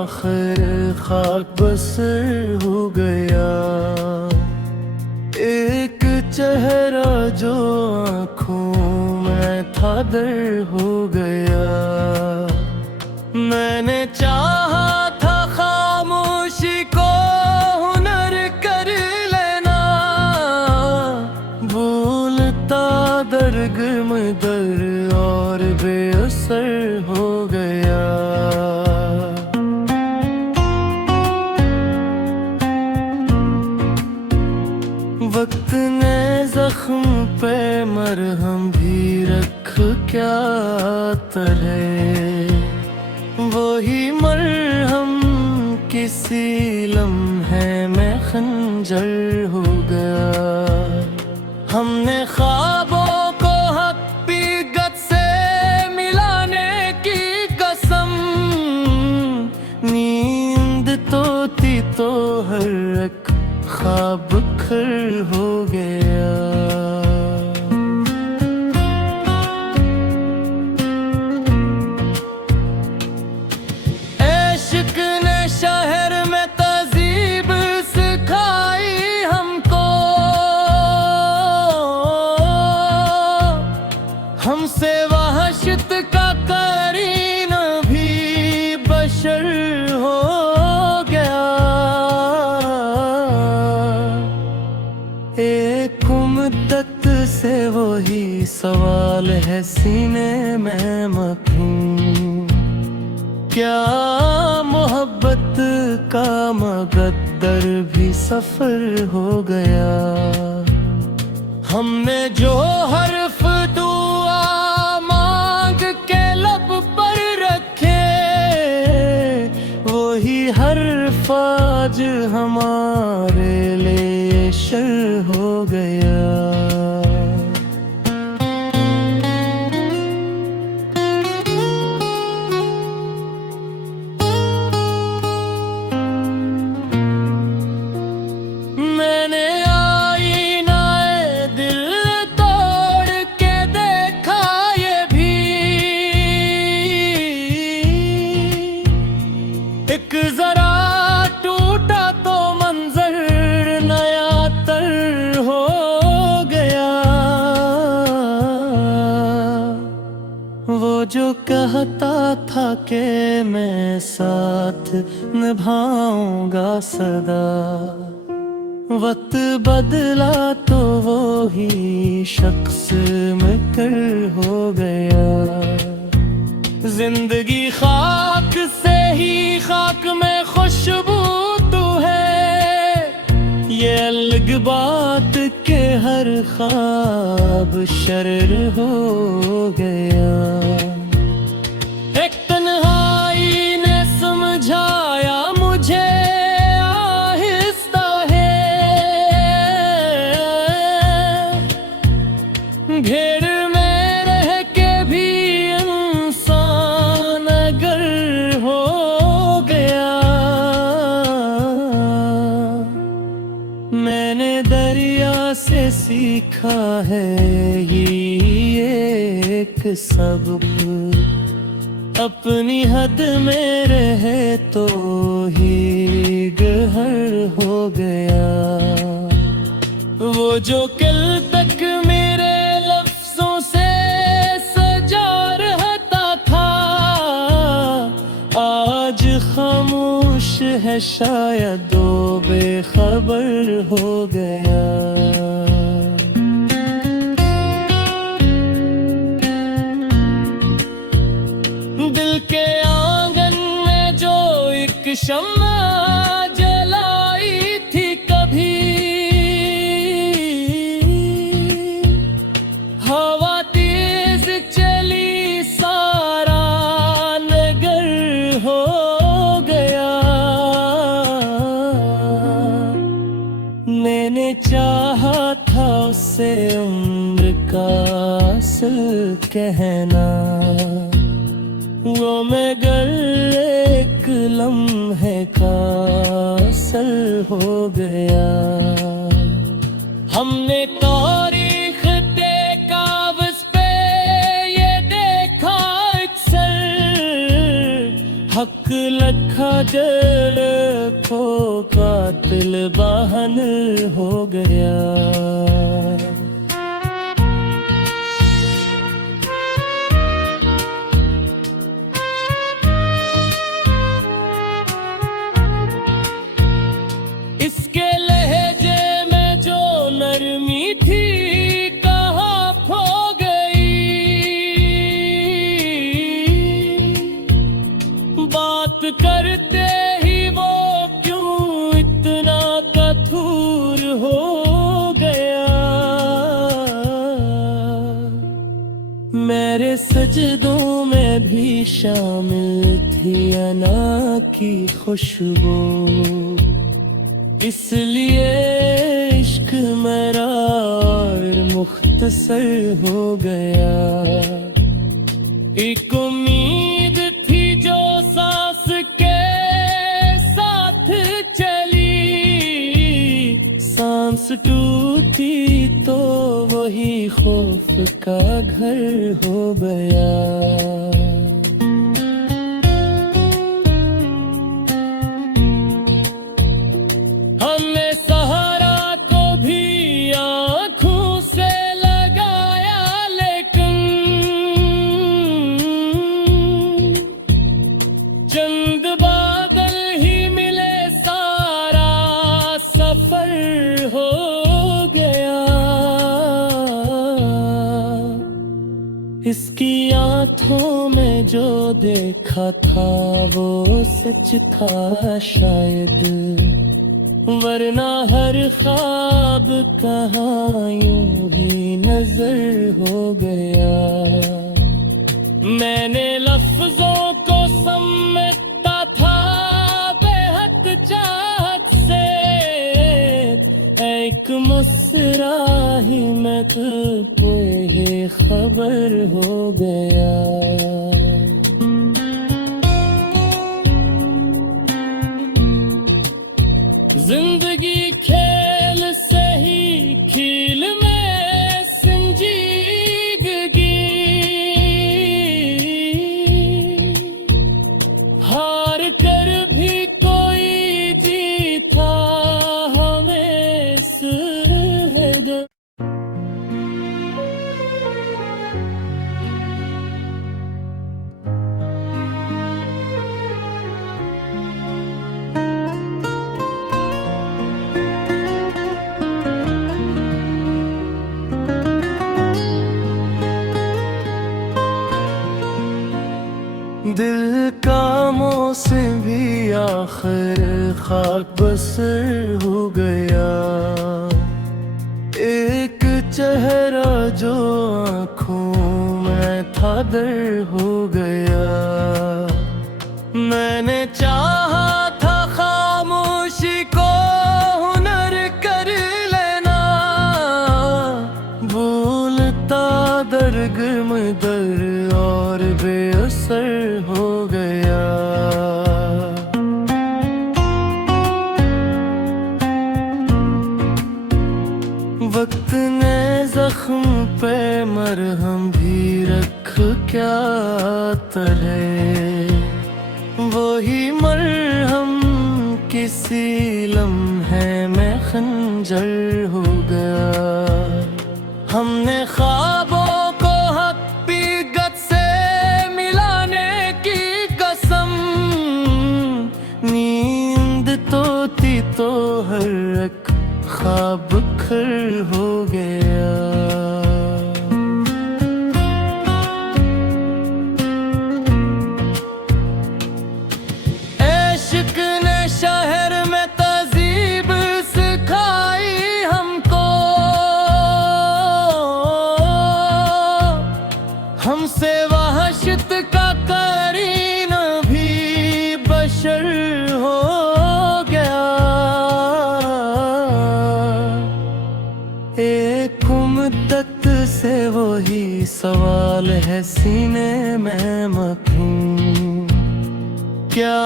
आखिर खाक बसर हो गया। एक चेहरा जो आँखों में था दर हो गया। मैंने चाहा था खामोशी को हुनर कर लेना, भूलता दरगम दर और बेअसर हो गया। वक्त ने जख्म पे मरहम भी रख क्या तरह, वही मरहम किसी लम्हे में खंजर हो गया। हमने ख्वाबों को हकीकत से मिलाने की कसम, नींद तो थी तो हर एक ख्वाब खर हो गया। इश्क ने शहर में तहजीब सिखाई हमको, हमसे वहशत का करीन भी बशर हो गया। एक मुद्दत से वही सवाल है सीने में मखूं, क्या मोहब्बत का मकद्दर भी सफर हो गया। हमने जो हर्फ दुआ मांग के लब पर रखे, वही हर्फ आज हमारे लिए शर हो गया। मैंने आईनाए दिल तोड़ के देखा ये भी, एक जरा टूटा तो मंजर नया तर हो गया। वो जो कहता था कि मैं साथ निभाऊंगा सदा, वक्त बदला तो वो ही शख्स मिकर हो गया। जिंदगी खाक से ही खाक में खुशबू तू है, ये अलग बात के हर ख्वाब शरर हो गया। एक तन्हाई ने समझाया मुझे घेर में रह के भी इंसान अगर हो गया। मैंने दरिया से सीखा है ये एक सबक, अपनी हद में रहे तो ही गहर हो गया। वो जो कल तक मेरे लफ्जों से सजा रहता था, आज खामोश है शायद वो बेखबर हो गया। दिल के आंगन में जो एक शम्मा जलाई थी कभी, हवा तेज चली सारा नगर हो गया। मैंने चाहा था उससे उम्र का असल कहना, वो मगर एक लम्हे का असल हो गया। हमने तारीख ते कागज पे ये देखा अक्सर, हक लखा काजल को कातिल वाहन हो गया। इसके लहजे में जो नरमी थी कहाँ खो गई। बात करते ही वो क्यों इतना कठोर हो गया। मेरे सजदों में भी शामिल थी अना की खुशबू, इसलिए इश्क मेरा और मुख्तसर हो गया। एक उम्मीद थी जो सांस के साथ चली, सांस टूटी तो वही खौफ का घर हो गया। चंद बादल ही मिले सारा सफर हो गया। इसकी आंखों में जो देखा था वो सच था शायद, वरना हर ख्वाब कहाँ यूं ही नजर हो गया। मैंने लफ्जों को समेटा था बेहद चाहत से, एक मुस्कुराही में तुझे ही खबर हो गया। जिंदगी खेल से ही खेल में संजीदगी, हार कर भी कोई जीता हमें सुहद। दिल कामों से भी आखिर खाक बसर हो गया। एक चेहरा जो आँखों में था दर हो गया। मैंने चाहा था खामोशी को हुनर कर लेना, भूलता दरगम दर और बेअसर हो गया। वक्त ने जख्म पे मरहम भी रख क्या तले, वही मरहम किसी लम्हे में खंजर हो गया। हमने ख्वाबों को हकीकत से मिलाने की कसम, नींद तो थी तो हर एक ख्वाब खर हो गया। इश्क ने शहर में तहजीब सिखाई हमको, हमसे वहशत का करीन भी बशर हो गया। एक मुद्दत से वही सवाल है सीने में मखूं, क्या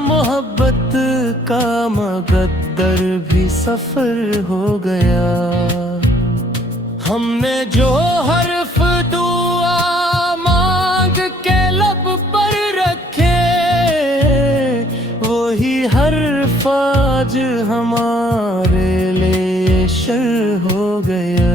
मोहब्बत का मकद्दर भी सफर हो गया। हमने जो हर्फ दुआ मांग के लब पर रखे, हो गया।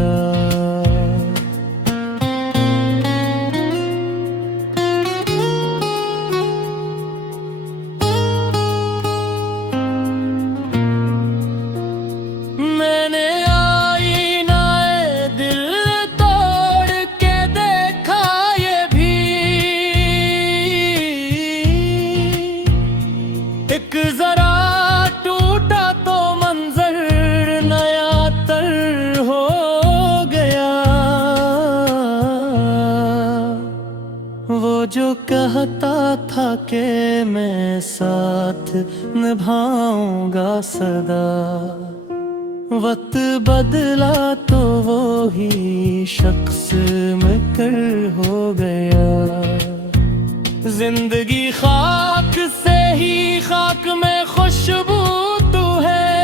मैंने आईनाए दिल तोड़ के देखा ये भी, एक जरा टूटा तो मंजर नया तर हो गया। वो जो कहता था कि मैं साथ निभाऊंगा सदा, वक्त बदला तो वो ही शख्स में कर हो गया। जिंदगी खाक से ही खाक में खुशबू तू है,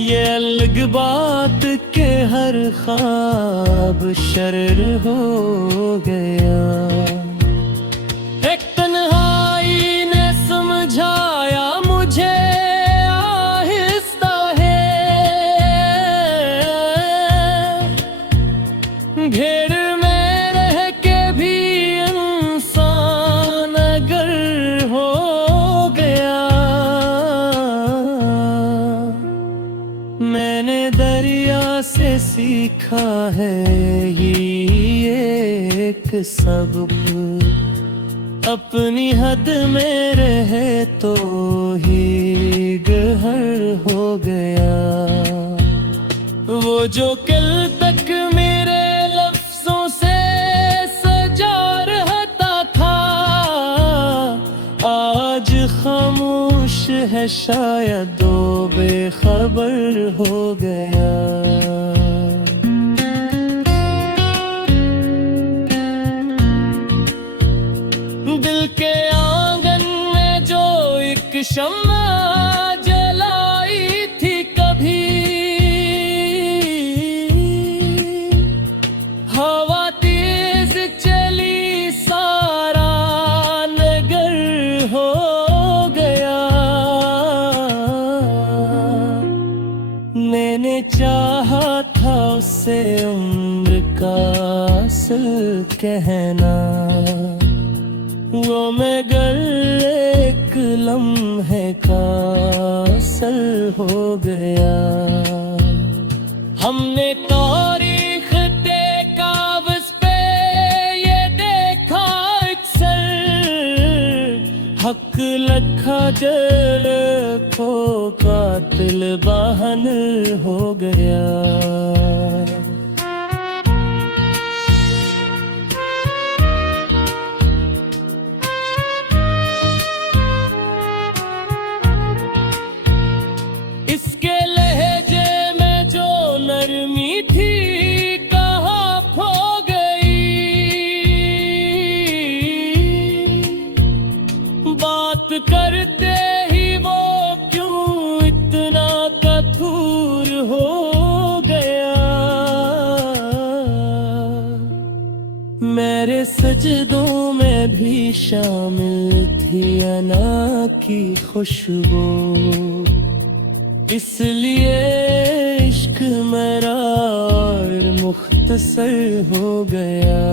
ये अलग बात के हर ख्वाब शरर हो गया। एक तन्हाई ने समझाया मुझे घेर में रह के भी इंसान अगर हो गया। मैंने दरिया से सीखा है ये एक सबक, अपनी हद में रहे तो ही गहर हो गया। वो जो कल तक मेरे लफ्जों से सजा रहता था, आज खामोश है शायद वो बेखबर हो गया। दिल के आंगन में जो एक शम्मा जलाई थी कभी, हवा तेज चली सारा नगर हो गया। मैंने चाहा था उससे उम्र का असल कहना, वो मगर एक लम्हे का असल हो गया। हमने तारीख कागज पे ये देखा अक्सर, हक लखा जल को कातिल बहादुर हो गया। इसके लहजे में जो नरमी थी कहाँ खो गई, बात करते ही वो क्यों इतना कठोर हो गया। मेरे सजदों में भी शामिल थी अना की खुशबू, इसलिए इश्क मेरा और मुख्तसर हो गया।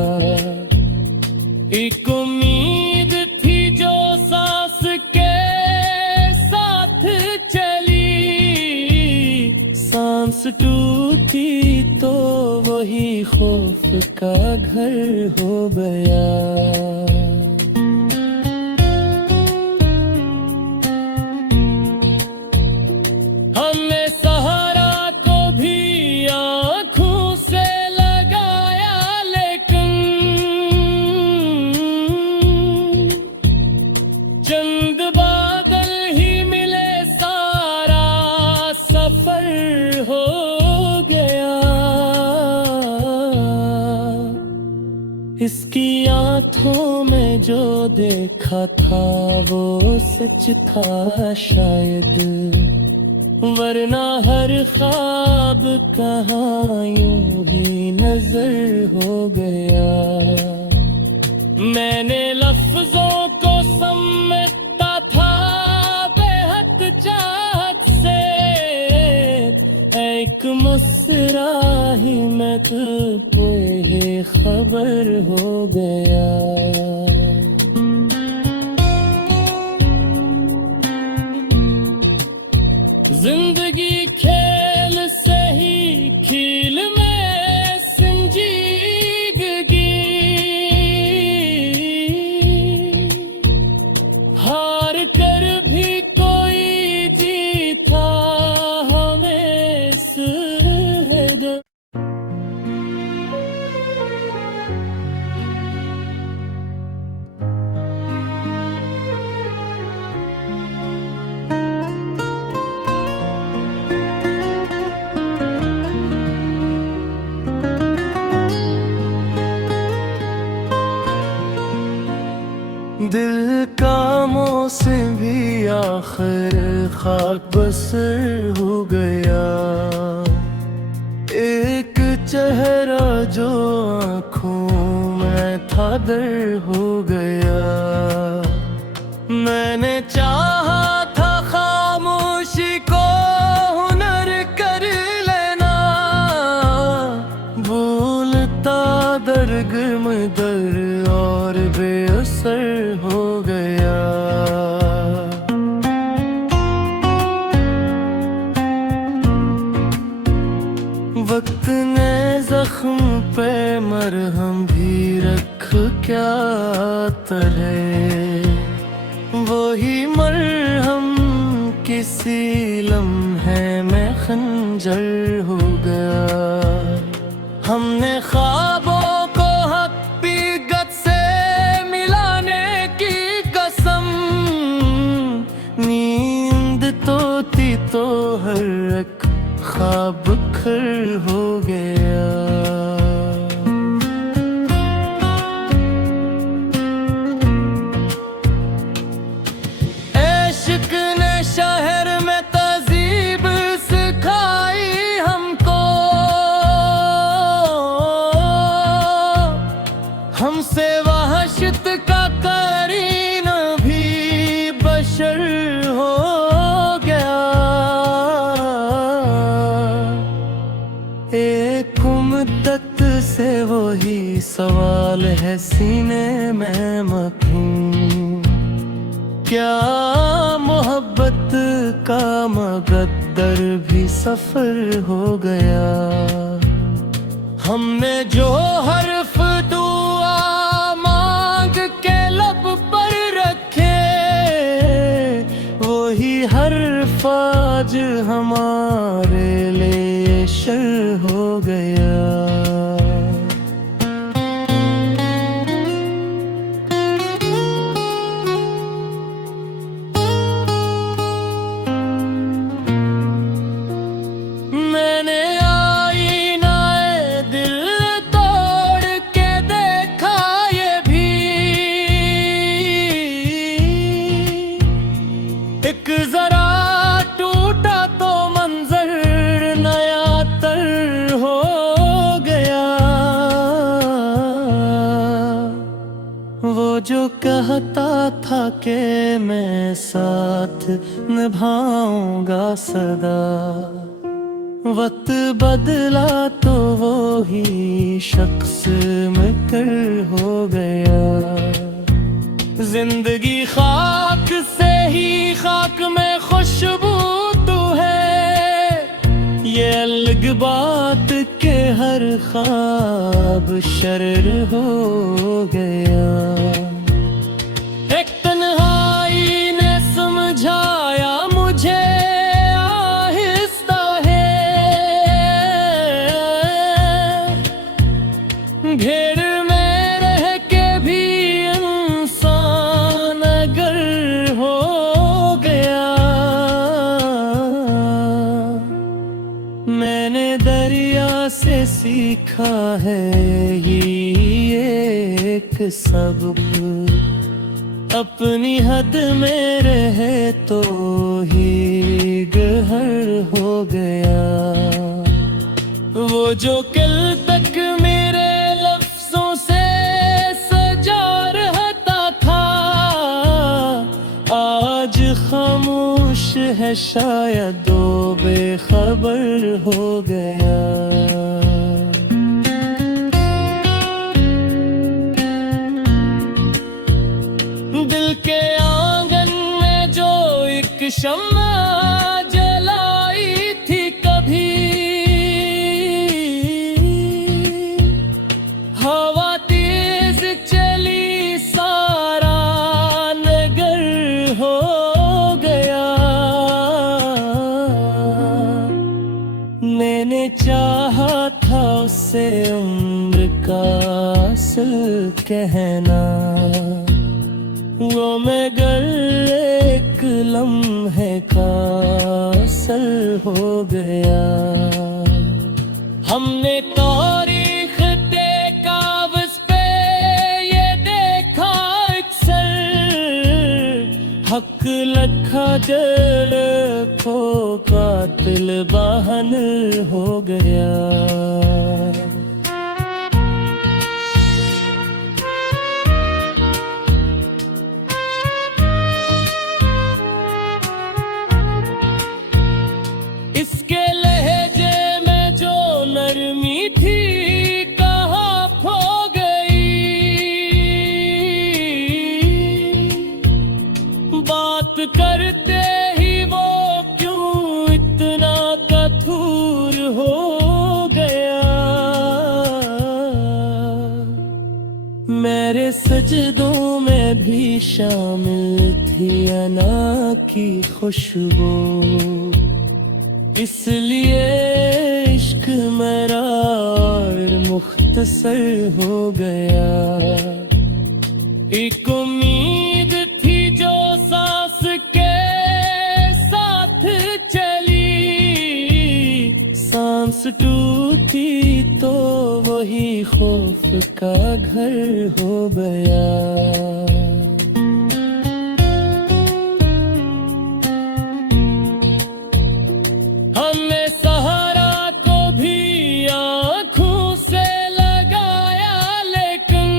एक उम्मीद थी जो सांस के साथ चली, सांस टूटी तो वही खौफ का घर हो गया। चंद बादल ही मिले सारा सफर हो गया। इसकी आंखों में जो देखा था वो सच था शायद, वरना हर ख्वाब कहाँ यूं ही नजर हो गया। मैंने लफ्जों को समेटा था बेहद चाहत से, एक मुस्कान इतरा ही मैं तुझे ही खबर हो गया। जिंदगी खेल सही खेल में संजीदगी, हार कर भी कोई जीता हमें सुहद। दिल कामों से भी आखिर खाक बसर हो गया। एक चेहरा जो आँखों में था दर हो गया। मैंने चाहा था खामोशी को हुनर कर लेना, भूलता दरगम दर और बेअसर हो गया। वक्त ने जख्म पे मरहम भी रख क्या तरह, वही मरहम किसी लम्हे में खंजर हो गया। हमने ख्वाबों को हकीकत से मिलाने की कसम, नींद तो थी तो हर एक ख्वाब खर हो गया। इश्क ने शहर में तहजीब सिखाई हमको, हमसे वहशत का करीन भी बशर हो गया। एक मुद्दत से वही सवाल है सीने में मखूं, क्या मोहब्बत का मकद्दर भी सफर हो गया। हमने जो हर्फ दुआ मांग के लब पर रखे, वही हर्फ आज हमारे लिए शर हो गया। मैंने आईनाए दिल तोड़ के देखा ये भी, एक जरा टूटा तो मंजर नया तर हो गया। वो जो कहता था कि मैं साथ निभाऊंगा सदा, वक्त बदला तो वो ही शख्स मिटकर हो गया। जिंदगी खाक से ही खाक में खुशबू तू है, ये अलग बात के हर ख्वाब शरर हो गया। एक तन्हाई ने समझाया मुझे घेर में रह के भी इंसान अगर हो गया। मैंने दरिया से सीखा है ये एक सबक, अपनी हद में रहे तो ही गहर हो गया। वो जो कल तक मेरे लफ्जों से सजा रहता था, आज खामोश है है शायद वो बेखबर हो गया। दिल के आंगन में जो एक शम्मा जलाई थी कभी, हवा तेज चली सारा नगर हो गया। मैंने चाहा था उसे उम्र का असल कहना, वो मगर एक लम्हे का असल हो गया। हमने तारीख कागज पे ये देखा अक्सर, हक लखा जड़ को कातिल बहन हो गया। इसके लहजे में जो नरमी थी कहाँ खो गई, बात करते ही वो क्यों इतना कठोर हो गया। मेरे सजदों में भी शामिल थी अना की खुशबू, इसलिए इश्क मेरा और मुख्तसर हो गया। एक उम्मीद थी जो सांस के साथ चली, सांस टूटी तो वही खौफ का घर हो गया। हमने सहारा को भी आँखों से लगाया, लेकिन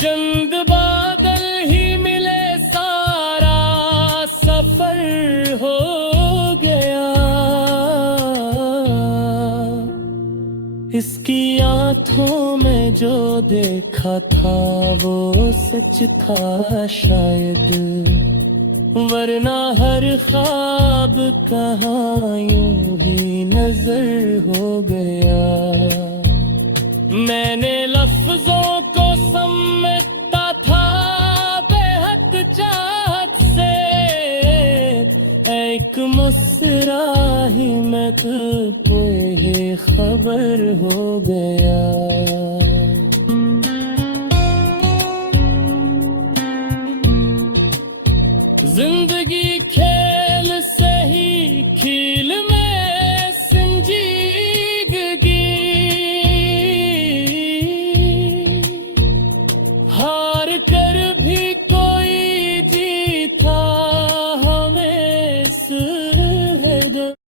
चंद बादल ही मिले सारा सफर हो गया। इसकी आँखों में जो देखा था वो सच था शायद, वरना हर ख्वाब कहाँ यूं ही नजर हो गया। मैंने लफ्जों को समेटा था बेहद चाहत से, एक मुस्कुराही में तुझे ही खबर हो गया। जिंदगी खेल